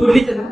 गाना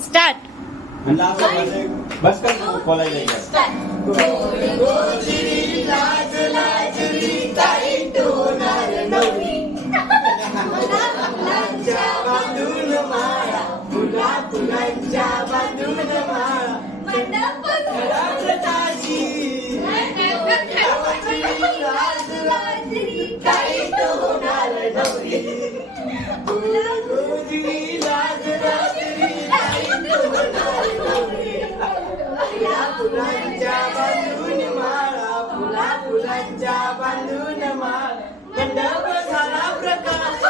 स्टार्ट बस कर कॉलेज फुलांच्या बांधून माळ मंडप झाला प्रकाश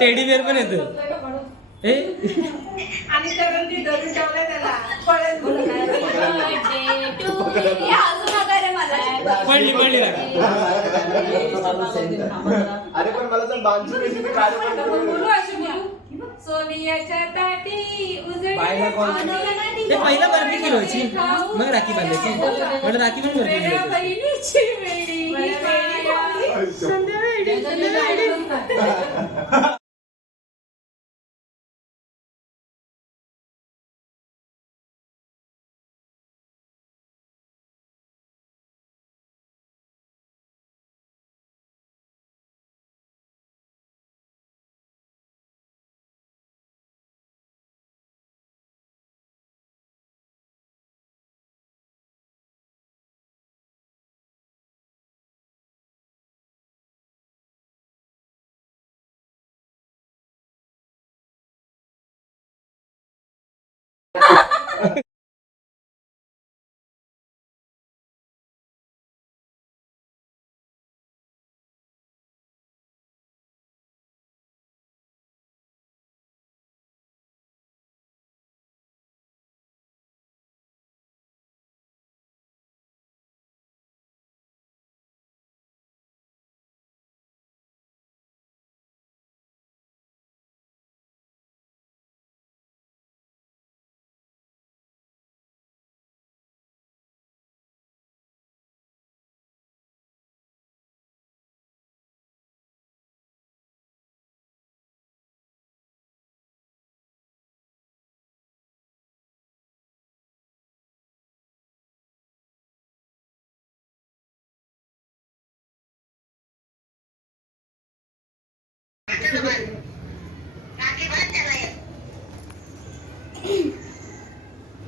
टेडी बिअर पण येतो आणि करून धरून ठेवलं त्याला पडली पडली अरे पण मला तर बांधून रेसिपी काय सोनियाच्या ताटी उजळी ते पहिला बर्फी किलोची मग राखी बांधायची म्हटलं राखी पण बर्फी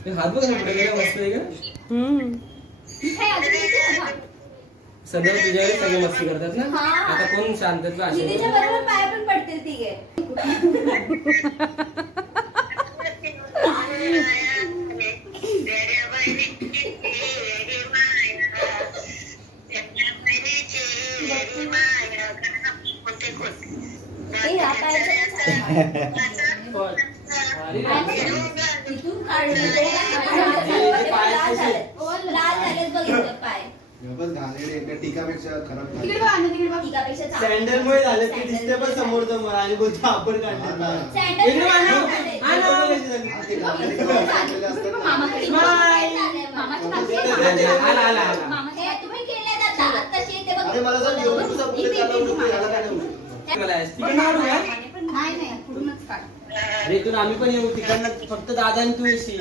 हात बघ कुठे गेला मस्त आहे का सध्या तुझ्याकडे सगळे मस्ती करतात ना आता कोण शांत बरोबर पाय पण पडतील ती गे सँडलमुळे झालं ते दिसते पण समोर समोर आणि बोलतो आपण इथून आम्ही पण येऊ तिकडनं फक्त दादा आणि तू येशील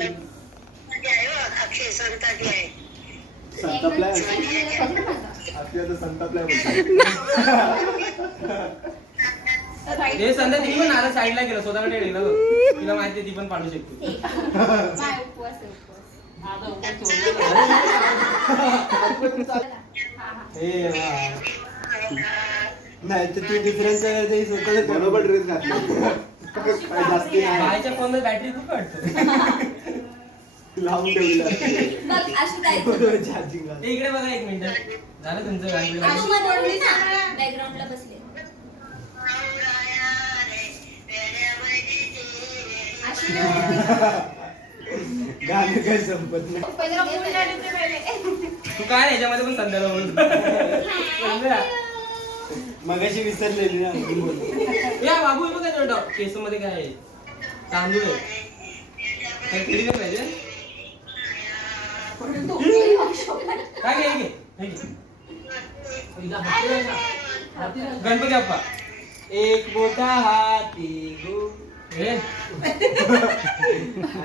हे संध्या ती पण नारळ साईडला गेलं स्वतःकडे गेलं तिला माहिती ती पण पाडू शकते नाही तर तू दुसऱ्यांच्या बरोबर ड्रेस घातला बायच्या फोनला बॅटरी खूप वाटतं लावून ठेवलं इकडे बघा एक मिनिट झालं तुमचं बॅकग्राऊंडला बसले गाणं काय संपत नाही तू काय याच्यामध्ये पण संध्याला बोलतो मगाशी विसरलेली ना या बाबू बघा तेवढं केस मध्ये काय आहे तांदूळ आहे काय केली नाही पाहिजे काय घे गणपती बाप्पा एक मोठा हाती अरे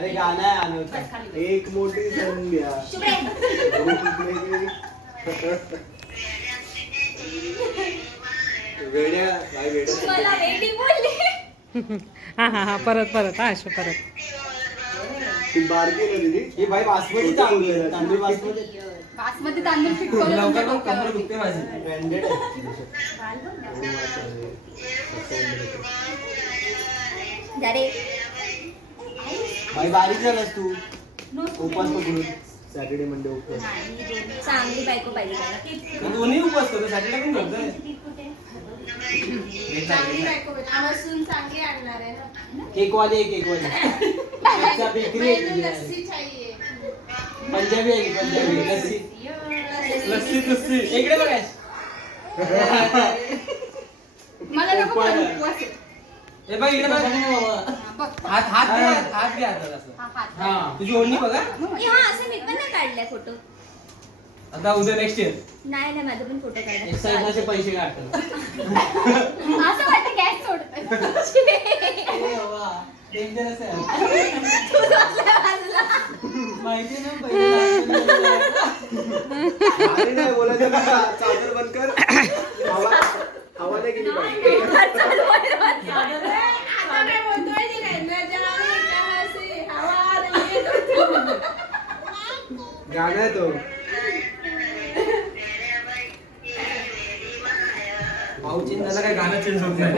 गाणं आहे आणवता एक मोठी संध्या वेड्या काय हा परत हा अशा परत ती बारकी ना दीदी ही भाई बासमती तांदूळ आहे तांदूळ बासमती तांदूळ पिकवलं लवकर पण कमर दुखते माझी ब्रँडेड आहे भाई बारीक झालास तू उपास पकडून सॅटर्डे मंडे उपास चांगली बायको पाहिजे दोन्ही उपवास करतो सॅटर्डे पण करतोय केकवाले बेकरी पंजाबी आहे पंजाबी लस्सी लस्सी इकडे बघायच मला नको उपवास हे बघ इकडे बघ हात घ्या असं हा तुझी ओढणी बघा असं मी पण नाही काढलाय फोटो आता उद्या नेक्स्ट इयर नाही माझा पण फोटो काढला एक्साइटचे पैसे काढतात असं वाटतं गॅस सोडतोय डेंजरस आहे माहिती ना अरे नाही बोलायचं का चादर बंद कर हवा नाही गेली पाहिजे गाणं आहे तो भाऊ चिंताला काय गाणं चेंज होत नाही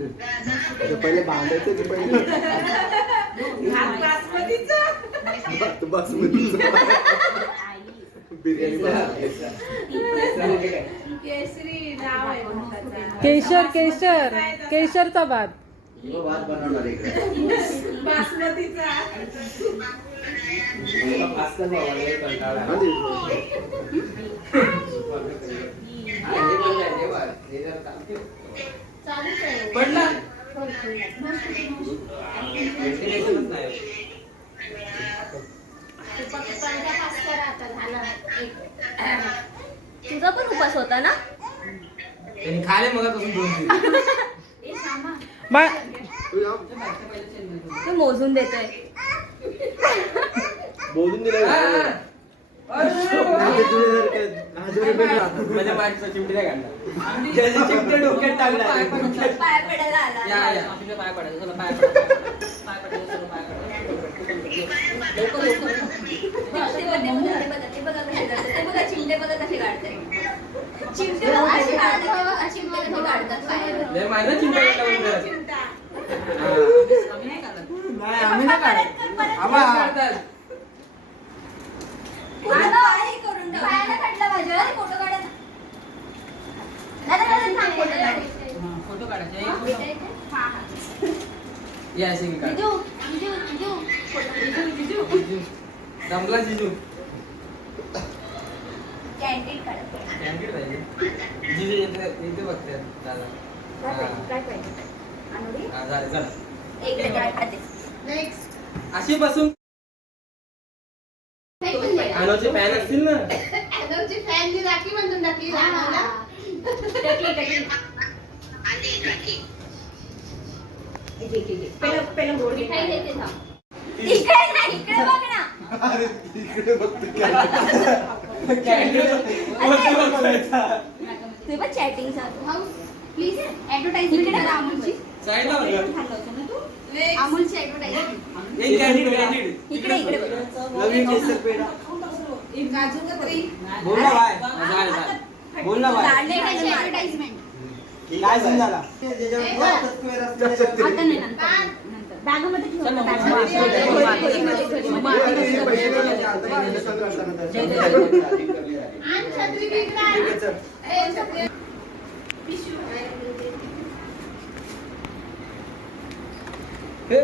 पहिले बांधायचं की पहिले बासमतीचं बिर्याणी केसरी नाव आहे केशर केशर केशरचा भात भात बनवणार इकडे बासमतीचा पडला तुझा पण उपास होता ना त्यांनी खाले मग दोन बा तू मोजून देतोय बोलून दिलं माझ्या बाईकचा चिमटीला काढला चिमटे डोक्यात टाकला पाया पडायला आला या या आपल्या पाय पडायचं चला पाय पडायचं पाय पडायचं चला पाय ते बघा कसे काढतात ते बघा चिमटे बघा कसे काढतात चिमटे बघा असे काढतात चिमटे कसे काढतात पायावर लय माहिती ना चिमटा काढला आम्ही नाही काढत नाही आम्ही नाही काढत आम्हा काढतात पायाला काढला माझ्या फोटो काढा फोटो काढायचे या असे काढ दमला जिजू कॅन्टीन काढा कॅन्टीन पाहिजे जिजू इथे बघते दादा काय पाहिजे अनुरी हा झालं झालं एक काय खाते नेक्स्ट अशी बसून आलोचे पॅन असतील ना ॲडोबची फॅन जी राखी म्हणून टाकली रानाला पहिलं गोड मिठाई देते थांब इकडे नाही इकडे बघ ना अरे इकडे बघतो ते बघ चॅटिंग चालू प्लीज ऍडव्हर्टाइजमेंट करा अमूलची साईडला अमूलची ऍडव्हर्टाइजमेंट एक कॅन्टीन इकडे इकडे बघ नवीन केसर पेढा काजू कतरी बोल ना बाय झालं झालं बोल ना बाय ऍडव्हर्टाइजमेंट काय झाला आता नाही नंतर बॅगमध्ये ठेव आणि छत्री इकडे ए छत्री पिशू हे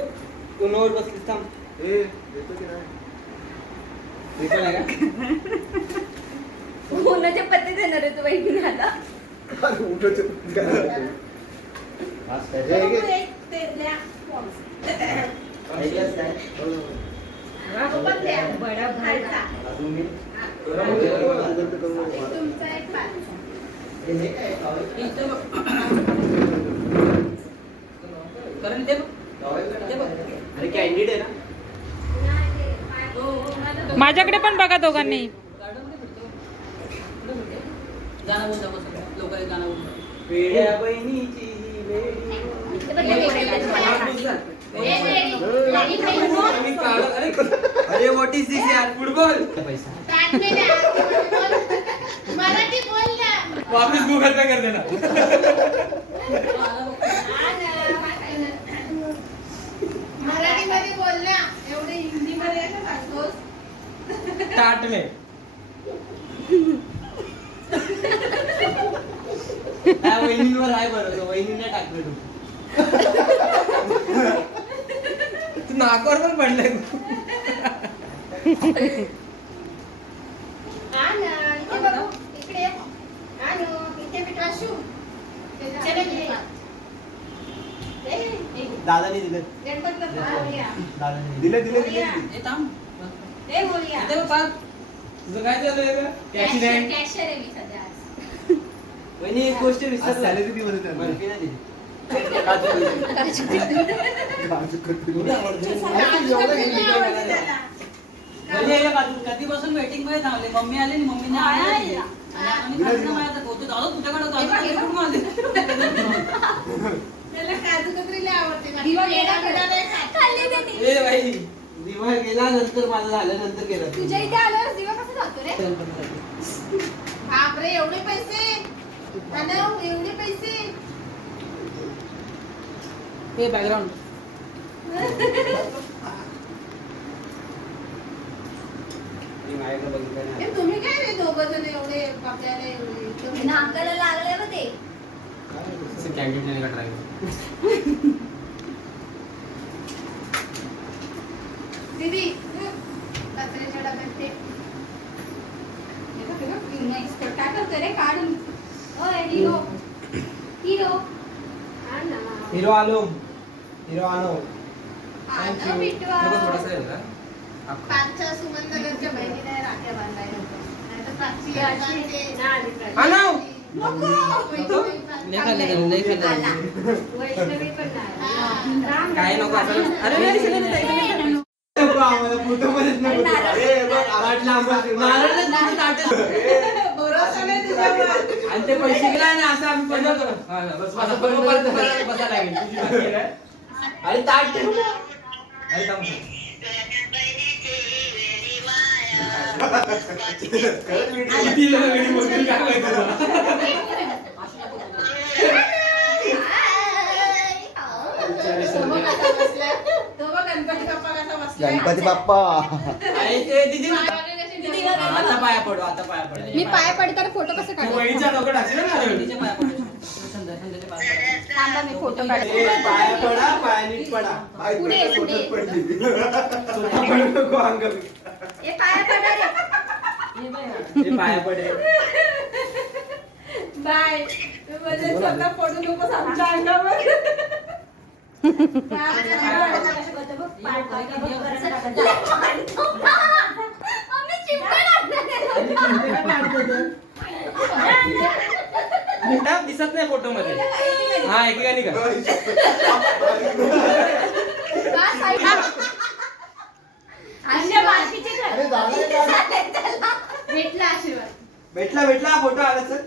कोणावर बसलीस थांब ए देतो की नाही रिकॉल आहे का कोणाच्या पत्ते देणार आहे तू वैदिक आता अरे उठायचं एक ते द्या सोबत द्या बडा भाईचा तुमचा एक पाच कारण ते बघ अरे कॅन्डिड आहे ना माझ्याकडे पण बघा दोघांनी गाणं बोल दाखव सगळं लोकांनी गाणं बोल वेड्या बहिणीची ही वेडी अरे व्हॉट इज दिस यार फुटबॉल पैसा मराठी बोल ना वापस गूगल पे कर देना मराठीमध्ये बोल ना एवढे हिंदीमध्ये कसं सांगतोस टाट में त्या वहिनीवर आहे बरं वहिनीने टाकलं तू नाकावर पण पडलाय इथे बघू इकडे आणि इथे बिटाशू दादानी दिले दिले दिले दिले तुझं काय चालू आहे ऍक्सिडेंट कॅशियर आहे मी सध्या वहिनी एक गोष्ट विसरली सॅलरी ती बरं त्याला. बर्फी नाही दिली काजू कतरी. वहिनी यायला काजू कधीपासून वेटिंग मध्ये थांबले मम्मी आली आणि मम्मीने आली आणि काजू माझ्या होते दादा तुझ्याकडे काजू कुठून आले त्याला काजू कतरी लय आवडते खाल्ली त्यांनी ए बाई दिवा गेला नंतर माझं झाल्यानंतर गेलं तुझ्या इथे आल्यावर दिवा कसा जातो रे बापरे एवढे पैसे एवढे पैसे हे बॅकग्राऊंड माझ्याकडे बघितलं नाही. हे तुम्ही काय रे दोघं जण एवढे आपल्याला एवढे नाकाला लागले मग ते कॅन्टीन नाही का ट्राय दीदी कचऱ्याच्या डब्यात ते काय करतोय रे काढ ओय हिरो हिरो हा ना हिरो आलो आलो मिटवा थोडासा आहे ना. पाचच्या सुमननगरच्या बहिणीला राख्या बांधायला नाहीतर प्राची आजी आलो. नको लय खाल्ले त्याने, लय खाल्ले. आला. वैष्णवी पण नाही राम काय नको असं अरे नाही, नाही, नाही, नाही. नको, आम्हाला फोटो मध्येच नको. नारळ. अरे, बघ, आवाज लांब आहे. नारळ नाही, तुझं ताटं. आणि ते पैसे गेला आणि असं आम्ही पण करू. हा, बस, असं बरोबर बसायला लागेल. तुझी बाकी आहे. अरे ताट ठेव ना. अरे थांब. किती वेळी बोलतील काय माहिती तुला? गणपती बाप्पा अरे ते दीदी आता पाया पडू आता पाया पडू मी पाय पडताना फोटो कसं तू काढू वहिनीचा डोकं टाकशील ना संध्याच्या पाया पडायचं. संध्याच्या पाया पडायचं. थांबा मी फोटो काढते ए, पाया पडा पाया नीट पडा पाय पुढे, पडता, पुढे. सोबत पडली. सोबत पडू नको अंगावर. हे पाया पडा रे. हे बाई, ते पाया पडे बाय म्हणजे स्वतः पडू नकोस आमच्या अंगावर कसं करतो बघ, पाय टाका बघ, कसं टाकायचं. आम्ही चिमटा लागणार बेटा, दिसत नाही फोटो मध्ये हा एकेकानी का अशा बाकीचे अरे झालं काय? भेटला आशीर्वाद भेटला फोटो आला सर